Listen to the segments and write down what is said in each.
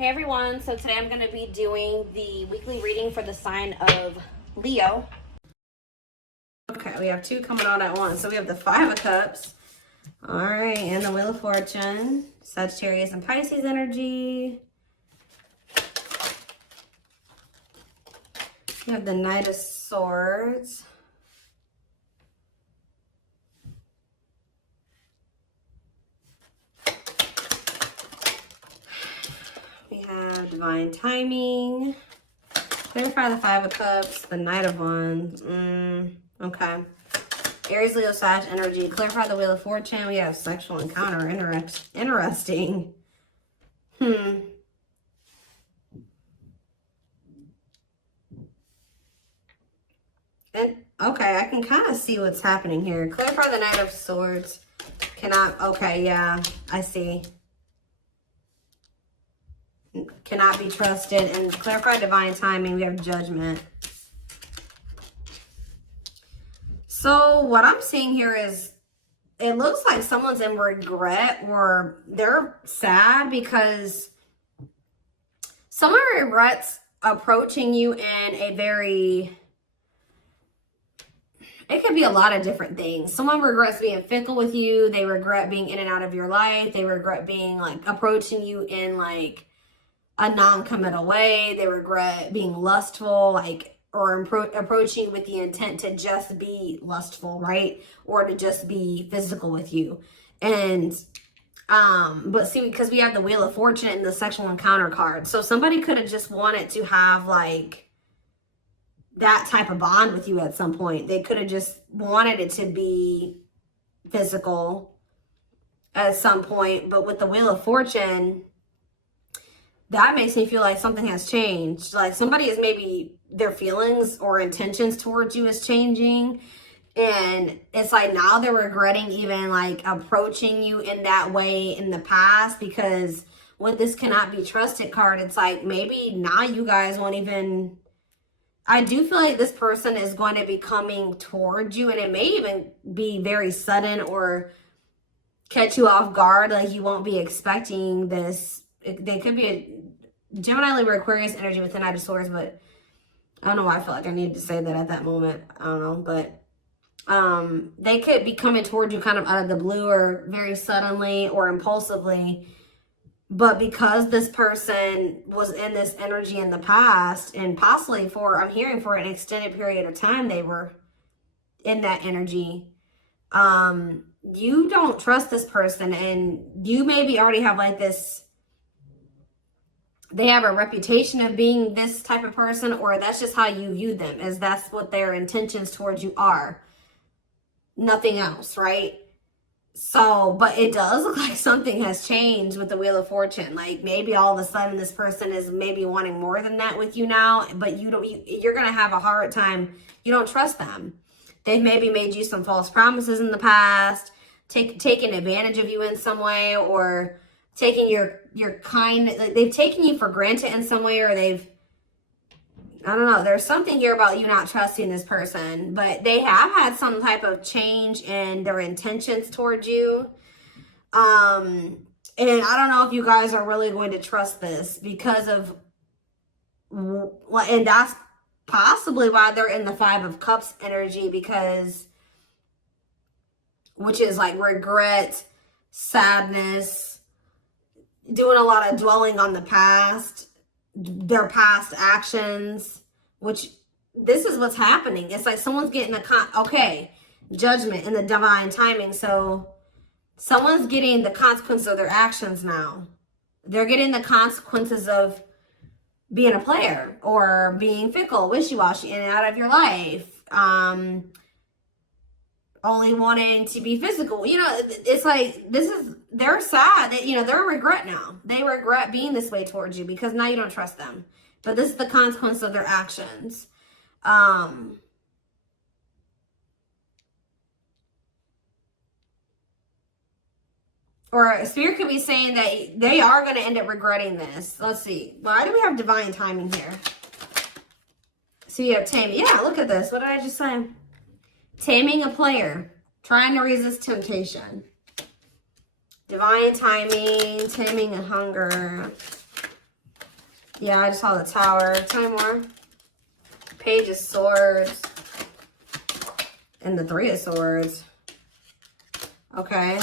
Hey everyone, so today I'm going to be doing the weekly reading for the sign of Leo. Okay, we have two coming on at once. So we have the Five of Cups. All right, and the Wheel of Fortune. Sagittarius and Pisces energy. We have the Knight of Swords. We have Divine Timing. Clarify the Five of Cups, the Knight of Wands. Okay. Aries, Leo, Sag energy. Clarify the Wheel of Fortune. We have sexual encounter. Interesting. And, okay, I can kind of see what's happening here. Clarify the Knight of Swords. Cannot, okay, yeah, I see. Cannot be trusted. And clarify Divine Timing. We have Judgment. So what I'm seeing here is it looks like someone's in regret or they're sad because someone regrets approaching you in a very, it could be a lot of different things. Someone regrets being fickle with you. They regret being in and out of your life. They regret being like approaching you in like a non-committal way. They regret being lustful, like, or approaching you with the intent to just be lustful, right? Or to just be physical with you. And, but see, because we have the Wheel of Fortune and the sexual encounter card. So somebody could have just wanted to have like that type of bond with you at some point. They could have just wanted it to be physical at some point. But with the Wheel of Fortune, that makes me feel like something has changed. Like somebody is maybe their feelings or intentions towards you is changing. And it's like now they're regretting even like approaching you in that way in the past, because with this cannot be trusted card, it's like maybe now you guys won't even, I do feel like this person is going to be coming towards you, and it may even be very sudden or catch you off guard. Like you won't be expecting this. They could be a Gemini, Libra, Aquarius energy with the Knight of Swords, but I don't know why I feel like I needed to say that at that moment. I don't know, but they could be coming towards you kind of out of the blue or very suddenly or impulsively. But because this person was in this energy in the past, and possibly for, I'm hearing for an extended period of time, they were in that energy. You don't trust this person, and you maybe already have like this, they have a reputation of being this type of person, or that's just how you view them, as that's what their intentions towards you are. Nothing else, right? So, but it does look like something has changed with the Wheel of Fortune. Like maybe all of a sudden this person is maybe wanting more than that with you now, but you're going to have a hard time. You don't trust them. They've maybe made you some false promises in the past, taken advantage of you in some way, or taking your kind, like they've taken you for granted in some way, or they've, I don't know, there's something here about you not trusting this person, but they have had some type of change in their intentions towards you. And I don't know if you guys are really going to trust this because of, and that's possibly why they're in the Five of Cups energy, because, which is like regret, sadness, doing a lot of dwelling on the past, their past actions, which this is what's happening. It's like someone's getting Judgment and the Divine Timing. So someone's getting the consequence of their actions now. They're getting the consequences of being a player or being fickle, wishy-washy, in and out of your life. Only wanting to be physical. You know, it's like, they're sad that, you know, they're regret now. They regret being this way towards you because now you don't trust them. But this is the consequence of their actions. Or Spirit could be saying that they are going to end up regretting this. Let's see. Why do we have Divine Timing here? So you have taming. Yeah, look at this. What did I just say? Taming a player. Trying to resist temptation. Divine Timing. Taming a hunger. Yeah, I just saw the Tower. Tell me more. Page of Swords. And the Three of Swords. Okay.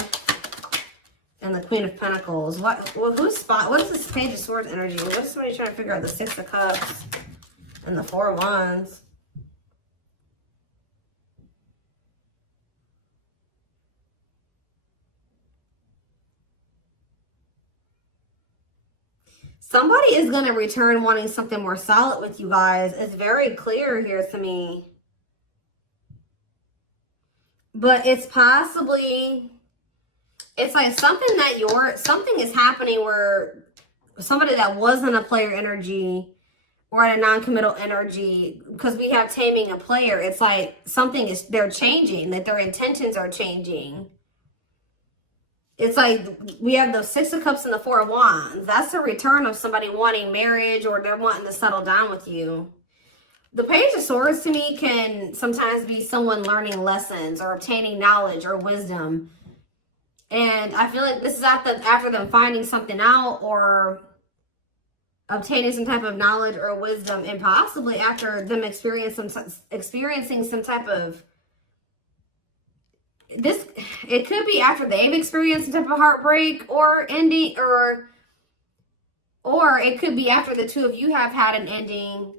And the Queen of Pentacles. What is this Page of Swords energy? What is somebody trying to figure out? The Six of Cups. And the Four of Wands. Somebody is going to return wanting something more solid with you guys. It's very clear here to me. But it's possibly, it's like something is happening where somebody that wasn't a player energy or at a non-committal energy, because we have taming a player, it's like they're changing, that their intentions are changing. It's like we have the Six of Cups and the Four of Wands. That's the return of somebody wanting marriage, or they're wanting to settle down with you. The Page of Swords to me can sometimes be someone learning lessons or obtaining knowledge or wisdom. And I feel like this is after them finding something out or obtaining some type of knowledge or wisdom, and possibly after them experiencing some type of it could be after they've experienced some type of heartbreak or ending, or it could be after the two of you have had an ending.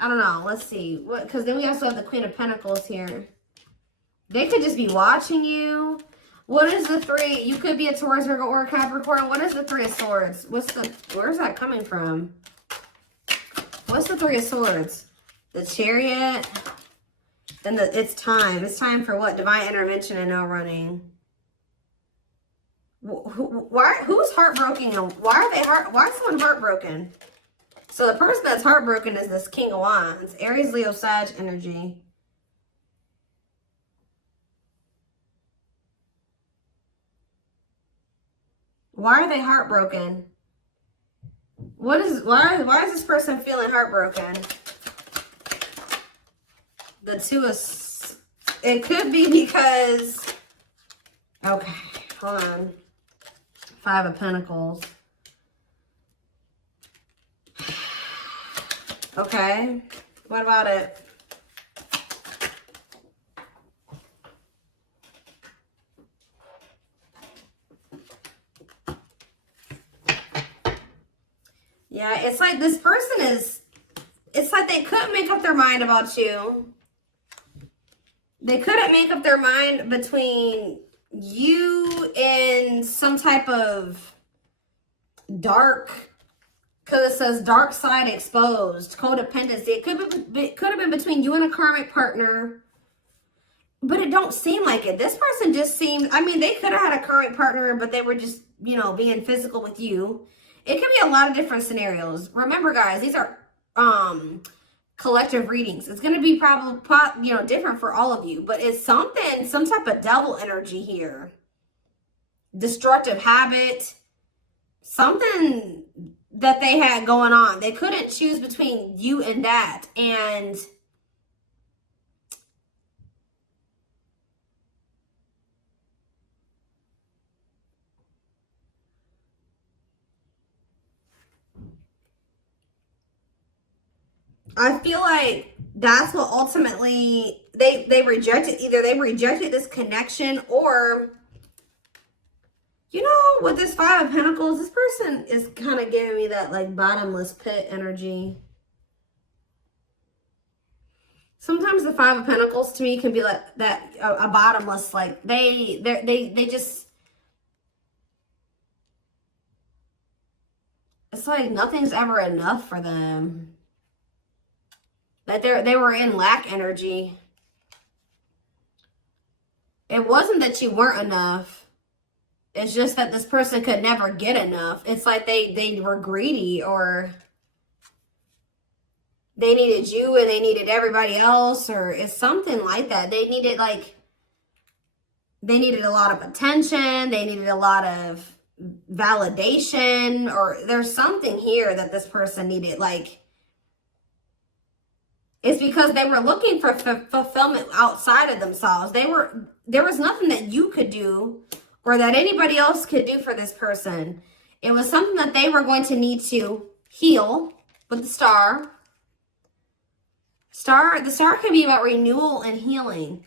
I don't know. Let's see. Because then we also have the Queen of Pentacles here. They could just be watching you. What is the three? You could be a Taurus, Virgo, or a Capricorn. What is the Three of Swords? Where's that coming from? What's the Three of Swords? The Chariot. Then it's time. It's time for what? Divine intervention and no running. Who's heartbroken? Why is someone heartbroken? So the person that's heartbroken is this King of Wands. Aries, Leo, Sag energy. Why are they heartbroken? Why is this person feeling heartbroken? The Two of... It could be because... Okay, hold on. Five of Pentacles. Okay, what about it? Yeah, it's like this person is... It's like they couldn't make up their mind about you. They couldn't make up their mind between you and some type of dark, because it says dark side exposed, codependency. It could have been between you and a karmic partner, but it don't seem like it. This person just seemed, I mean, they could have had a karmic partner, but they were just, you know, being physical with you. It could be a lot of different scenarios. Remember, guys, these are collective readings. It's going to be probably, you know, different for all of you, but it's some type of devil energy here. Destructive habit, something that they had going on. They couldn't choose between you and that. And I feel like that's what ultimately they rejected. Either they rejected this connection, or, you know, with this Five of Pentacles, this person is kind of giving me that like bottomless pit energy. Sometimes the Five of Pentacles to me can be like that, a bottomless, like they just, it's like nothing's ever enough for them. That they were in lack energy. It wasn't that you weren't enough. It's just that this person could never get enough. It's like they were greedy, or they needed you and they needed everybody else, or it's something like that. They needed a lot of attention. They needed a lot of validation, or there's something here that this person needed, like, it's because they were looking for fulfillment outside of themselves. There was nothing that you could do or that anybody else could do for this person. It was something that they were going to need to heal with the star. The star can be about renewal and healing.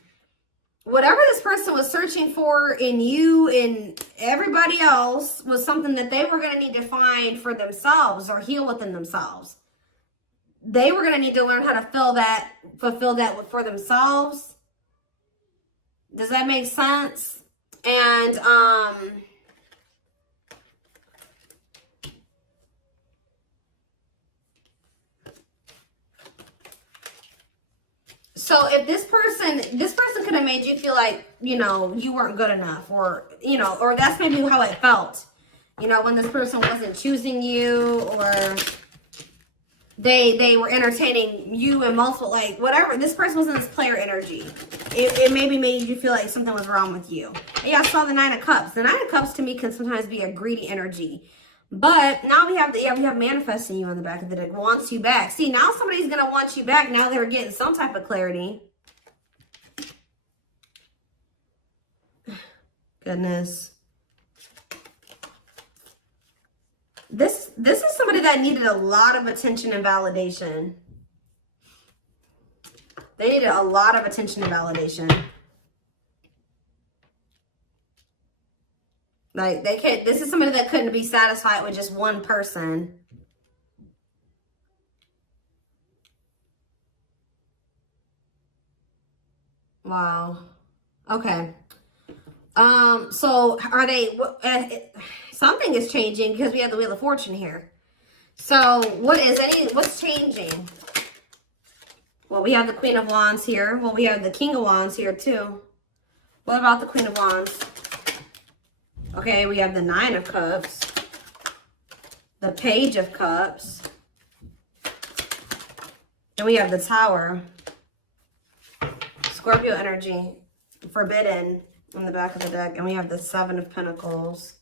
Whatever this person was searching for in you and everybody else was something that they were going to need to find for themselves or heal within themselves. They were going to need to learn how to fulfill that for themselves. Does that make sense? And, so if this person could have made you feel like, you know, you weren't good enough, or, you know, or that's maybe how it felt, you know, when this person wasn't choosing you, or they were entertaining you in multiple, like, whatever. This person was in this player energy. It maybe made you feel like something was wrong with you. And yeah, I saw the Nine of Cups. The Nine of Cups to me can sometimes be a greedy energy. But now we have manifesting you on the back of the deck, wants you back. See, now somebody's going to want you back. Now they're getting some type of clarity. Goodness. This is somebody that needed a lot of attention and validation. They needed a lot of attention and validation. Like, this is somebody that couldn't be satisfied with just one person. Wow. Okay. So are they, something is changing because we have the Wheel of Fortune here. So what's changing? Well, we have the Queen of Wands here. Well, we have the King of Wands here too. What about the Queen of Wands? Okay, we have the Nine of Cups, the Page of Cups, and we have the Tower. Scorpio energy, forbidden on the back of the deck, and we have the Seven of Pentacles.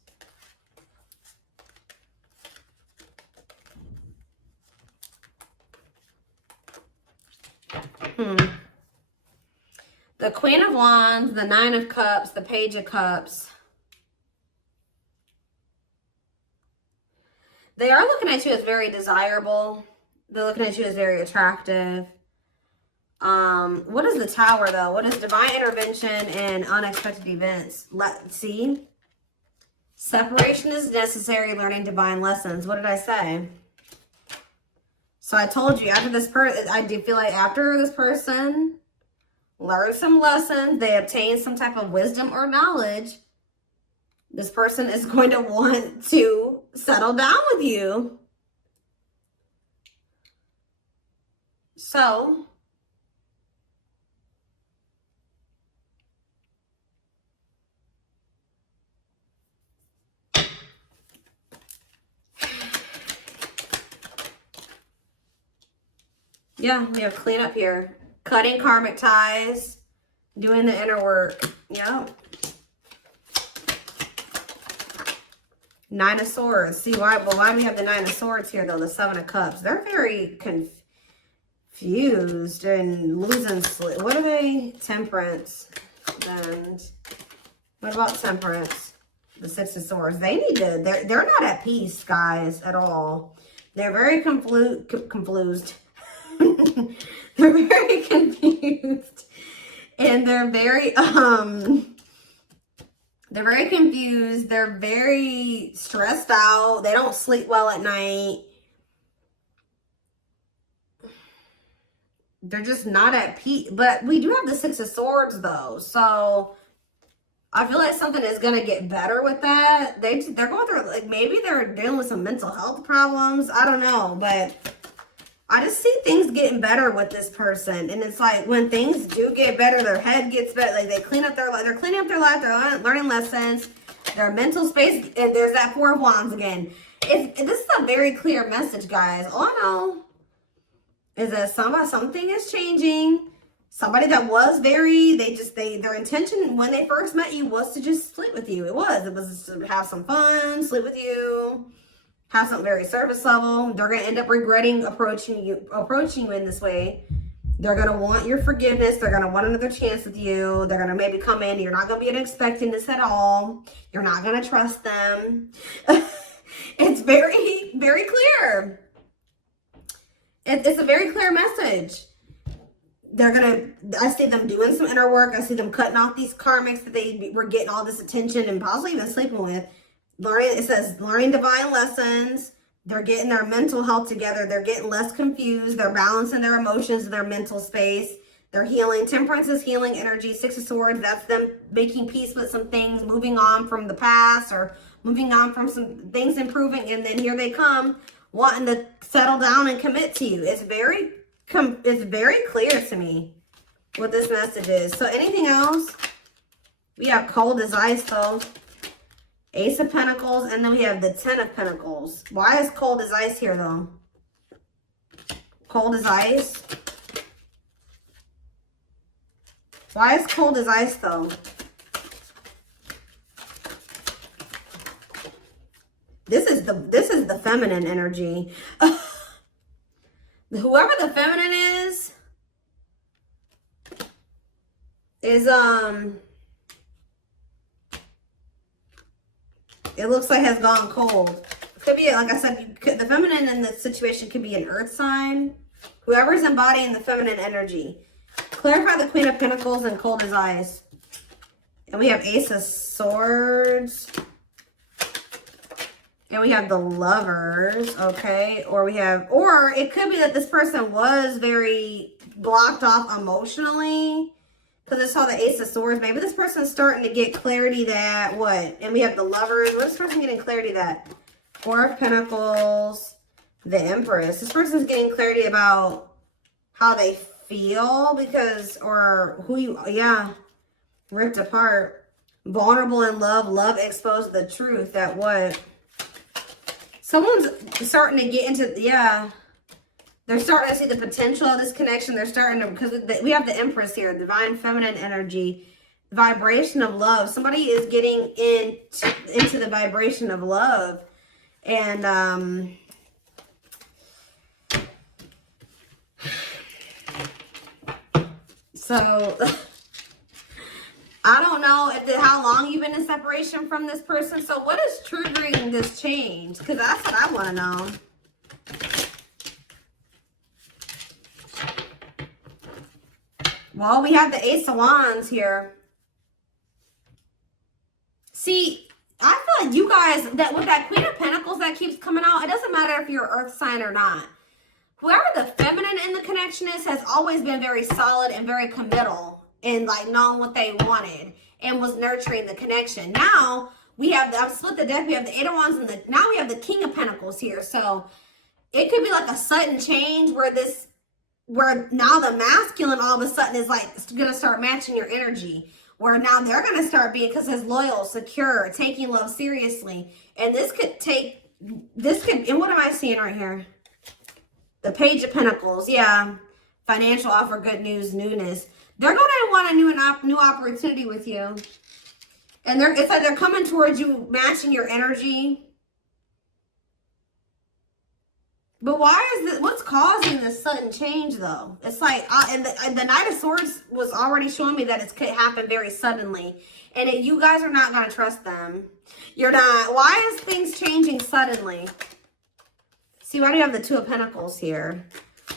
The Queen of Wands, the Nine of Cups, the Page of Cups. They are looking at you as very desirable. They're looking at you as very attractive. What is the Tower, though? What is divine intervention and unexpected events? Let's see. Separation is necessary, learning divine lessons. What did I say? So I told you, after this person, I do feel like after this person learned some lessons, they obtained some type of wisdom or knowledge, this person is going to want to settle down with you. So, yeah, we have cleanup here. Cutting karmic ties, doing the inner work. Yep. Nine of Swords. See, why do we have the Nine of Swords here, though? The Seven of Cups. They're very confused and losing sleep. What are they? Temperance. And what about Temperance? The Six of Swords. They need to, they're not at peace, guys, at all. They're very confused. They're very confused. And they're very confused. They're very stressed out. They don't sleep well at night. They're just not at peace. But we do have the Six of Swords, though. So I feel like something is going to get better with that. They're going through, like, maybe they're dealing with some mental health problems. I don't know. But I just see things getting better with this person. And it's like when things do get better, their head gets better. Like, they're cleaning up their life. They're learning lessons. Their mental space. And there's that Four of Wands again. This is a very clear message, guys. All I know is that something is changing. Somebody that was their intention when they first met you was to just sleep with you. It was to have some fun, sleep with you, have something very surface level. They're going to end up regretting approaching you in this way. They're going to want your forgiveness. They're going to want another chance with you. They're going to maybe come in. You're not going to be expecting this at all. You're not going to trust them. It's very, very clear. It's a very clear message. I see them doing some inner work. I see them cutting off these karmics that they were getting all this attention and possibly even sleeping with. It says learning divine lessons. They're getting their mental health together. They're getting less confused. They're balancing their emotions in their mental space. They're healing. Temperance is healing energy. Six of Swords, that's them making peace with some things, moving on from the past or moving on from some things improving. And then here they come wanting to settle down and commit to you. It's very clear to me what this message is. So anything else? We have cold as ice though. Ace of Pentacles, and then we have the Ten of Pentacles. Why is cold as ice here though? Cold as ice. Why is cold as ice though? This is the feminine energy. Whoever the feminine is it looks like has gone cold. Could be, like I said, the feminine in this situation could be an earth sign. Whoever's embodying the feminine energy. Clarify the Queen of Pentacles and cold as ice. And we have Ace of Swords. And we have the Lovers, okay? Or it could be that this person was very blocked off emotionally. Because I saw the Ace of Swords. Maybe this person's starting to get clarity that, what? And we have the Lovers. What is this person getting clarity that? Four of Pentacles, the Empress. This person's getting clarity about how they feel because, or who you, yeah, ripped apart. Vulnerable in love, love exposed the truth that what? Someone's starting to get into, yeah. They're starting to see the potential of this connection. They're starting to, because we have the Empress here, divine feminine energy, vibration of love. Somebody is getting into the vibration of love. And, so I don't know how long you've been in separation from this person. So what is triggering this change? Because that's what I want to know. Well, we have the Ace of Wands here. See, I feel like you guys, that with that Queen of Pentacles that keeps coming out, it doesn't matter if you're an earth sign or not. Whoever the feminine in the connection is has always been very solid and very committal and like knowing what they wanted and was nurturing the connection. Now we have, I've split the deck, we have the Eight of Wands and now we have the King of Pentacles here. So it could be like a sudden change where now the masculine all of a sudden is like going to start matching your energy. Where now they're going to start being, because it's loyal, secure, taking love seriously. And and what am I seeing right here? The Page of Pentacles, yeah. Financial offer, good news, newness. They're going to want a new opportunity with you. And it's like they're coming towards you, matching your energy. But why is this, what's causing this sudden change though? It's like, and the Knight of Swords was already showing me that it could happen very suddenly. And you guys are not going to trust them. You're not. Why is things changing suddenly? See, why do you have the Two of Pentacles here?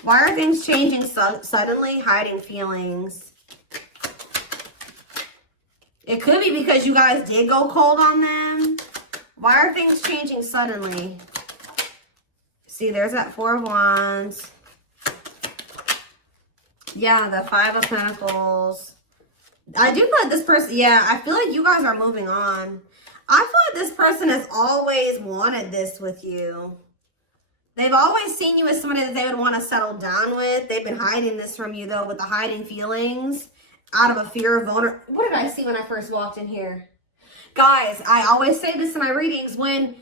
Why are things changing suddenly? Hiding feelings. It could be because you guys did go cold on them. Why are things changing suddenly? See, there's that Four of Wands. Yeah, the Five of Pentacles. I do feel like this person, yeah, I feel like you guys are moving on. I feel like this person has always wanted this with you. They've always seen you as somebody that they would want to settle down with. They've been hiding this from you, though, with the hiding feelings out of a fear of vulnerability. What did I see when I first walked in here? Guys, I always say this in my readings. When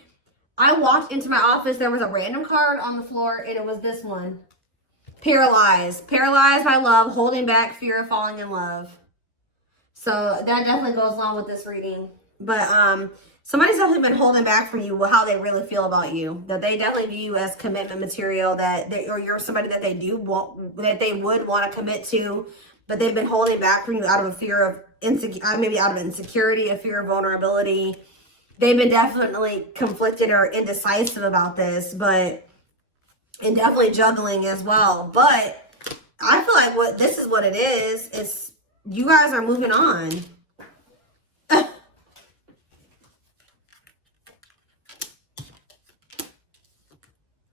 I walked into my office, there was a random card on the floor, and it was this one. Paralyzed. Paralyzed by love, holding back fear of falling in love. So that definitely goes along with this reading. But somebody's definitely been holding back from you how they really feel about you. That they definitely view you as commitment material, or you're somebody that they would want to commit to, but they've been holding back from you out of a fear of maybe out of insecurity, a fear of vulnerability. They've been definitely conflicted or indecisive about this, but and definitely juggling as well. But I feel like this is what it is. It's you guys are moving on.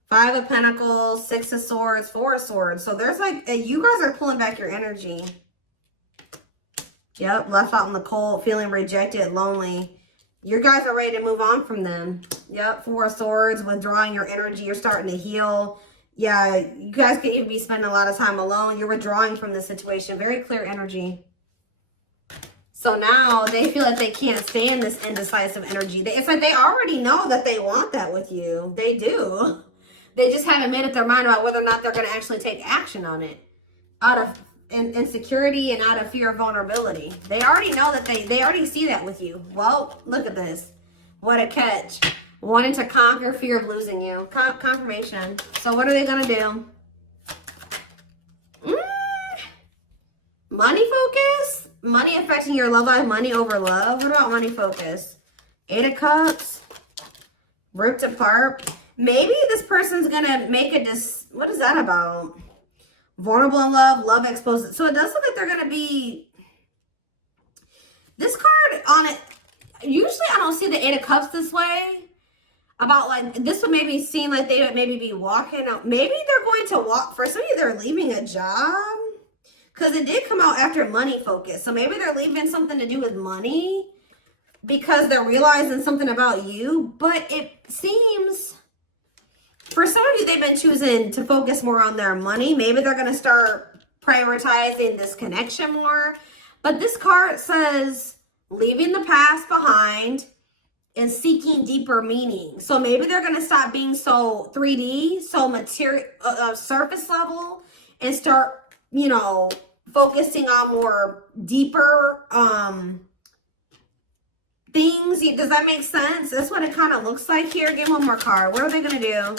Five of Pentacles, Six of Swords, Four of Swords. So there's like, you guys are pulling back your energy. Yep, left out in the cold, feeling rejected, lonely. You guys are ready to move on from them. Yep, Four of Swords, withdrawing your energy. You're starting to heal. Yeah, you guys could even be spending a lot of time alone. You're withdrawing from the situation. Very clear energy. So now they feel like they can't stay in this indecisive energy. It's like they already know that they want that with you. They do. They just haven't made up their mind about whether or not they're going to actually take action on it. Out of insecurity and out of fear of vulnerability. They already know that they already see that with you. Well, look at this. What a catch. Wanting to conquer fear of losing you. Confirmation. So what are they going to do? Money focus? Money affecting your love life. Money over love. What about money focus? Eight of Cups. Ripped apart. Maybe this person's going to make what is that about? Vulnerable in love, love exposed. So it does look like they're going to be, this card on it, usually I don't see the Eight of Cups this way. About like, this would maybe seem like they would maybe be walking out. Maybe they're going to walk, for some of you, they're leaving a job. Because it did come out after money focus. So maybe they're leaving something to do with money. Because they're realizing something about you. But it seems, for some of you, they've been choosing to focus more on their money. Maybe they're going to start prioritizing this connection more. But this card says, leaving the past behind and seeking deeper meaning. So maybe they're going to stop being so 3D, so material, surface level, and start, you know, focusing on more deeper things. Does that make sense? That's what it kind of looks like here. Give one more card. What are they going to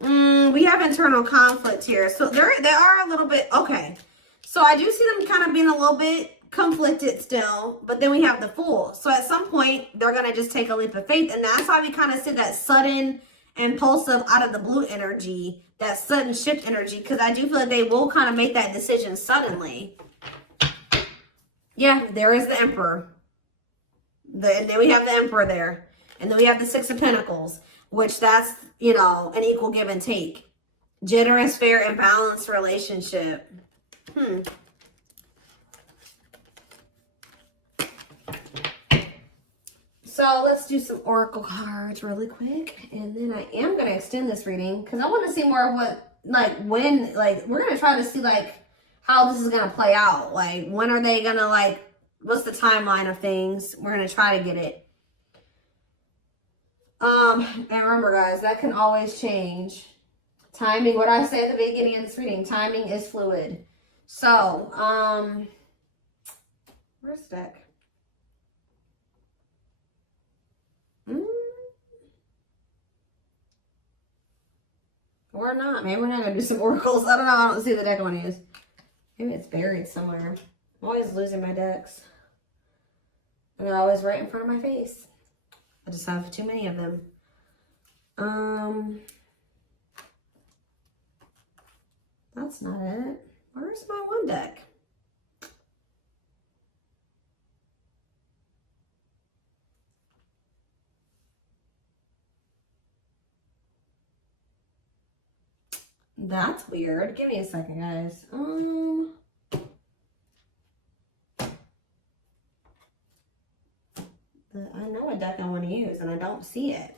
do? We have internal conflict here. So they are a little bit, okay. So I do see them kind of being a little bit conflicted still, but then we have the Fool. So at some point, they're going to just take a leap of faith. And that's why we kind of see that sudden, impulsive, out of the blue energy, that sudden shift energy, because I do feel like they will kind of make that decision suddenly. Yeah, there is the Emperor. And then we have the Emperor there. And then we have the Six of Pentacles, which that's, you know, an equal give and take. Generous, fair, and balanced relationship. So let's do some oracle cards really quick. And then I am going to extend this reading because I want to see more of what, like, when, like, we're going to try to see, like, how this is going to play out. Like, when are they going to, like, what's the timeline of things? We're going to try to get it. And remember, guys, that can always change. Timing, what I say at the beginning of this reading, timing is fluid. So, where's the deck? Or not. Maybe we're not going to do some oracles. I don't know. I don't see the deck I want to use. Maybe it's buried somewhere. I'm always losing my decks. And they're always right in front of my face. I just have too many of them. That's not it. Where's my one deck? That's weird. Give me a second, guys. I know a deck I want to use, and I don't see it.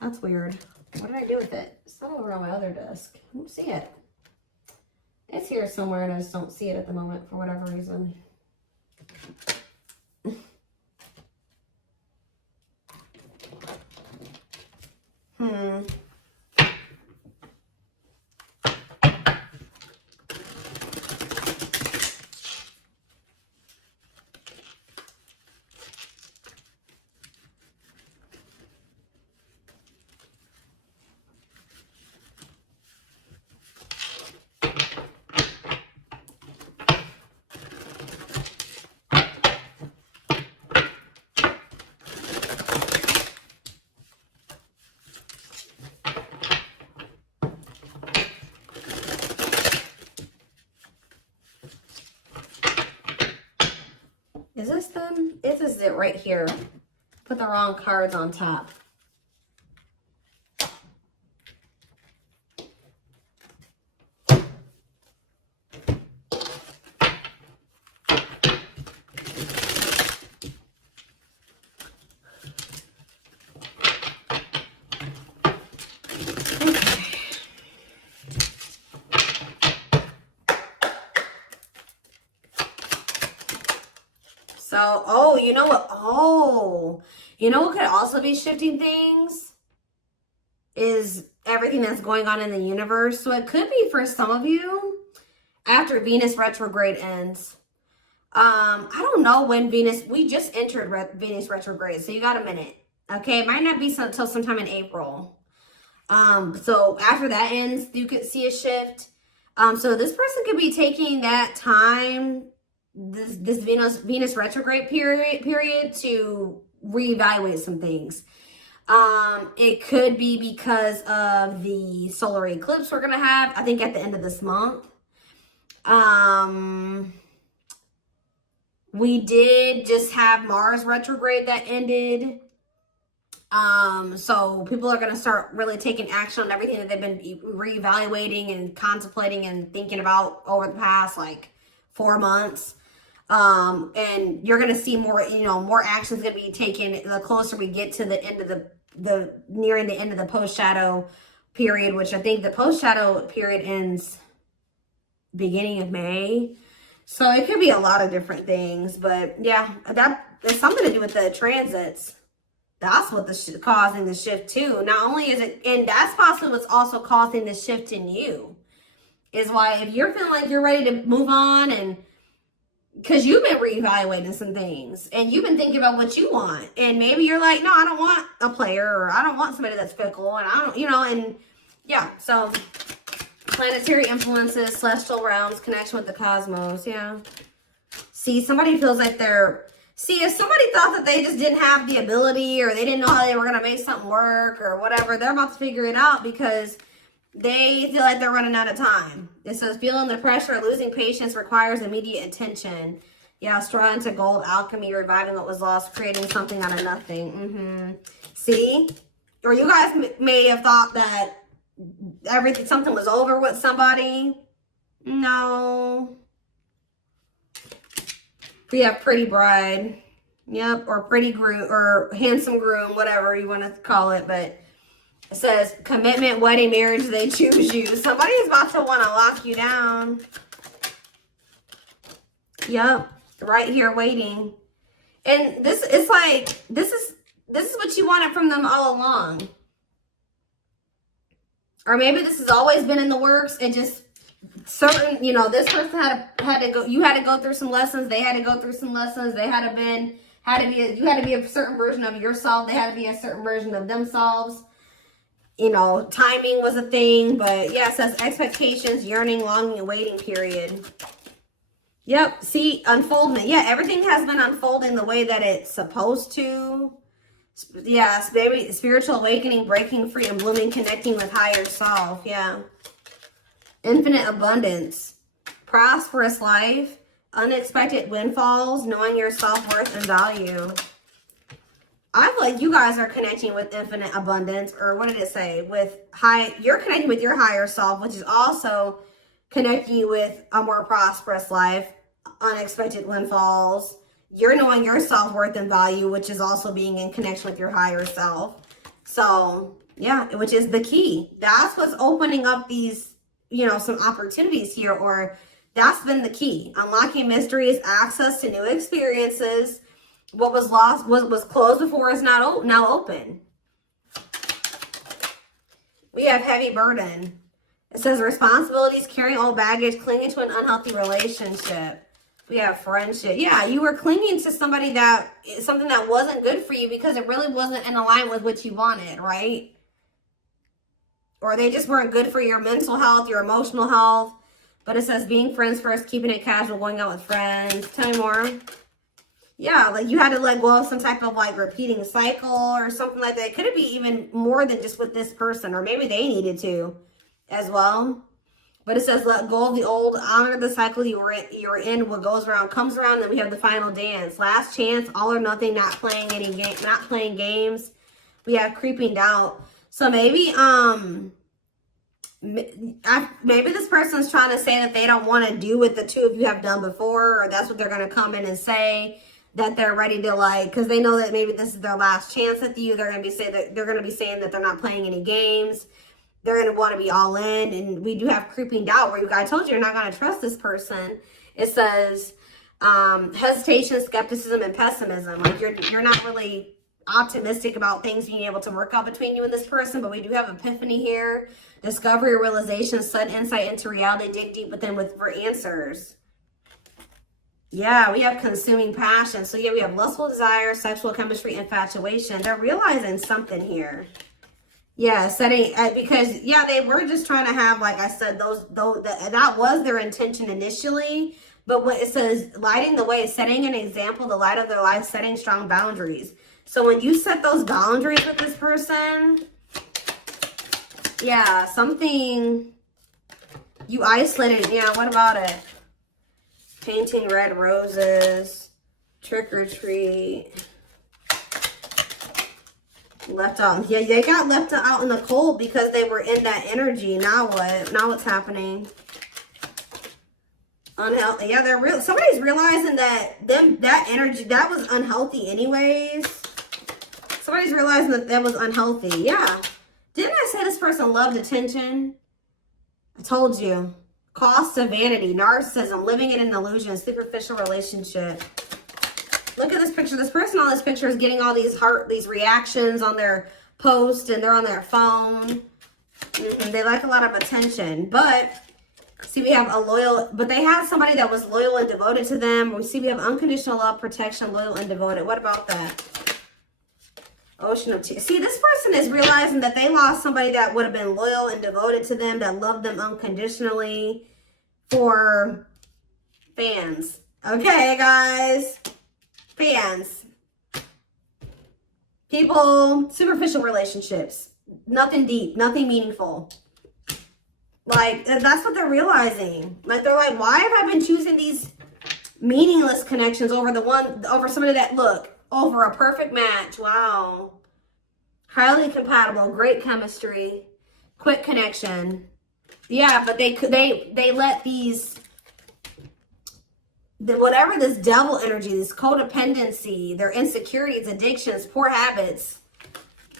That's weird. What did I do with it? It's not over on my other desk. I don't see it. It's here somewhere, and I just don't see it at the moment for whatever reason. Is this them? This is it right here. Put the wrong cards on top. So, oh, you know what? Oh, you know what could also be shifting things is everything that's going on in the universe. So it could be for some of you after Venus retrograde ends. I don't know when Venus, we just entered Venus retrograde. So you got a minute. Okay. It might not be until sometime in April. So after that ends, you could see a shift. So this person could be taking that time, this Venus retrograde period to reevaluate some things. It could be because of the solar eclipse we're gonna have, I think, at the end of this month. We did just have Mars retrograde that ended. So people are going to start really taking action on everything that they've been reevaluating and contemplating and thinking about over the past like 4 months. And you're going to see more, you know, more actions going to be taken the closer we get to the end of the nearing the end of the post shadow period, which I think the post shadow period ends beginning of May. So it could be a lot of different things, but yeah, that there's something to do with the transits. That's what causing the shift too. Not only is it, and that's possibly what's also causing the shift in you, is why if you're feeling like you're ready to move on, and because you've been reevaluating some things and you've been thinking about what you want, and maybe you're like, no, I don't want a player, or I don't want somebody that's fickle, and I don't, you know, and yeah, so planetary influences, celestial realms, connection with the cosmos, yeah. See, somebody feels like they're, see, if somebody thought that they just didn't have the ability, or they didn't know how they were going to make something work or whatever, they're about to figure it out because they feel like they're running out of time. It says, feeling the pressure of losing patience requires immediate attention. Yeah, straw into gold, alchemy, reviving what was lost, creating something out of nothing. See? Or you guys may have thought that something was over with somebody. No. We have pretty bride. Yep, or pretty groom, or handsome groom, whatever you want to call it. But it says commitment, wedding, marriage, they choose you. Somebody's about to want to lock you down. Yep, right here waiting. And this is like, this is what you wanted from them all along. Or maybe this has always been in the works. It just certain, you know, this person had to go, you had to go through some lessons, they had to go through some lessons, you had to be a certain version of yourself, they had to be a certain version of themselves. You know, timing was a thing, but yeah, it says expectations, yearning, longing, and waiting period. Yep, see, unfoldment. Yeah, everything has been unfolding the way that it's supposed to. Yeah, baby, spiritual awakening, breaking free, and blooming, connecting with higher self. Yeah. Infinite abundance, prosperous life, unexpected windfalls, knowing your self-worth and value. I feel like you guys are connecting with infinite abundance, or what did it say? You're connecting with your higher self, which is also connecting you with a more prosperous life, unexpected windfalls. You're knowing your self-worth and value, which is also being in connection with your higher self. So, yeah, which is the key. That's what's opening up these, you know, some opportunities here, or that's been the key. Unlocking mysteries, access to new experiences. What was lost, was closed before is now open. We have heavy burden. It says responsibilities, carrying old baggage, clinging to an unhealthy relationship. We have friendship. Yeah, you were clinging to something that wasn't good for you because it really wasn't in alignment with what you wanted, right? Or they just weren't good for your mental health, your emotional health. But it says being friends first, keeping it casual, going out with friends. Tell me more. Yeah, like you had to let go of some type of like repeating cycle or something like that. Could it be even more than just with this person? Or maybe they needed to as well. But it says, let go of the old, honor the cycle you're in. What goes around comes around. Then we have the final dance. Last chance, all or nothing, not playing any game, not playing games. We have creeping doubt. So maybe, maybe this person's trying to say that they don't want to do what the two of you have done before, or that's what they're going to come in and say, that they're ready to, like, because they know that maybe this is their last chance with you. They're going to be saying that they're not playing any games. They're going to want to be all in. And we do have creeping doubt, where I told you you're not going to trust this person. It says hesitation, skepticism, and pessimism. Like you're not really optimistic about things being able to work out between you and this person. But we do have epiphany here. Discovery, realization, sudden insight into reality. Dig deep within for answers. Yeah, we have consuming passion. So yeah, we have lustful desire, sexual chemistry, infatuation. They're realizing something here. Yeah, setting, because, yeah, they were just trying to have, like I said, that was their intention initially. But when it says lighting the way, setting an example, the light of their life, setting strong boundaries. So when you set those boundaries with this person, yeah, something, you isolated. Yeah, what about it? Painting red roses, trick or treat. Left out. Yeah, they got left out in the cold because they were in that energy. Now what? Now what's happening? Unhealthy. Yeah, somebody's realizing that that energy, that was unhealthy anyways. Somebody's realizing that was unhealthy. Yeah. Didn't I say this person loved attention? I told you. Cost of vanity, narcissism, living in an illusion, superficial relationship. Look at this picture. This person on this picture is getting all these reactions on their post, and they're on their phone. They like a lot of attention. But see, we have but they have somebody that was loyal and devoted to them. We see we have unconditional love, protection, loyal and devoted. What about that? Ocean of tears. See, this person is realizing that they lost somebody that would have been loyal and devoted to them, that loved them unconditionally, for fans. Okay, guys. Fans. People, superficial relationships. Nothing deep, nothing meaningful. Like, that's what they're realizing. Like, they're like, why have I been choosing these meaningless connections over somebody that, look, over a perfect match? Wow. Highly compatible, great chemistry, quick connection. Yeah, but they let whatever this devil energy, this codependency, their insecurities, addictions, poor habits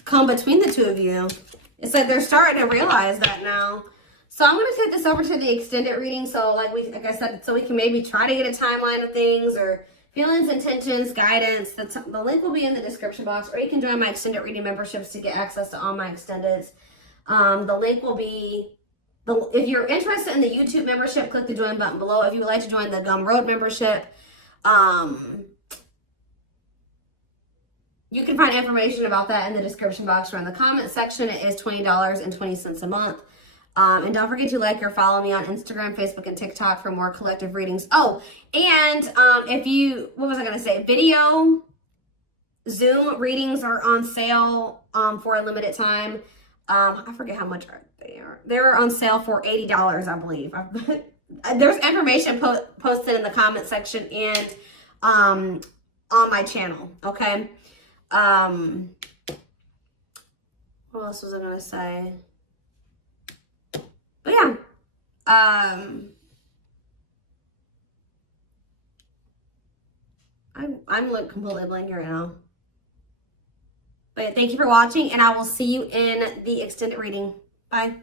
come between the two of you. It's like they're starting to realize that now. So I'm going to take this over to the extended reading. So like I said, so we can maybe try to get a timeline of things, or feelings, intentions, guidance. The link will be in the description box, or you can join my extended reading memberships to get access to all my extendeds. The link will be, if you're interested in the YouTube membership, click the join button below. If you would like to join the Gumroad membership, you can find information about that in the description box or in the comment section. It is $20.20 a month. And don't forget to like or follow me on Instagram, Facebook, and TikTok for more collective readings. Oh, and what was I going to say? Video Zoom readings are on sale for a limited time. I forget how much they are. They're on sale for $80, I believe. There's information posted in the comment section and on my channel, okay? What else was I going to say? But yeah, I'm like completely blank right now. But thank you for watching, and I will see you in the extended reading. Bye.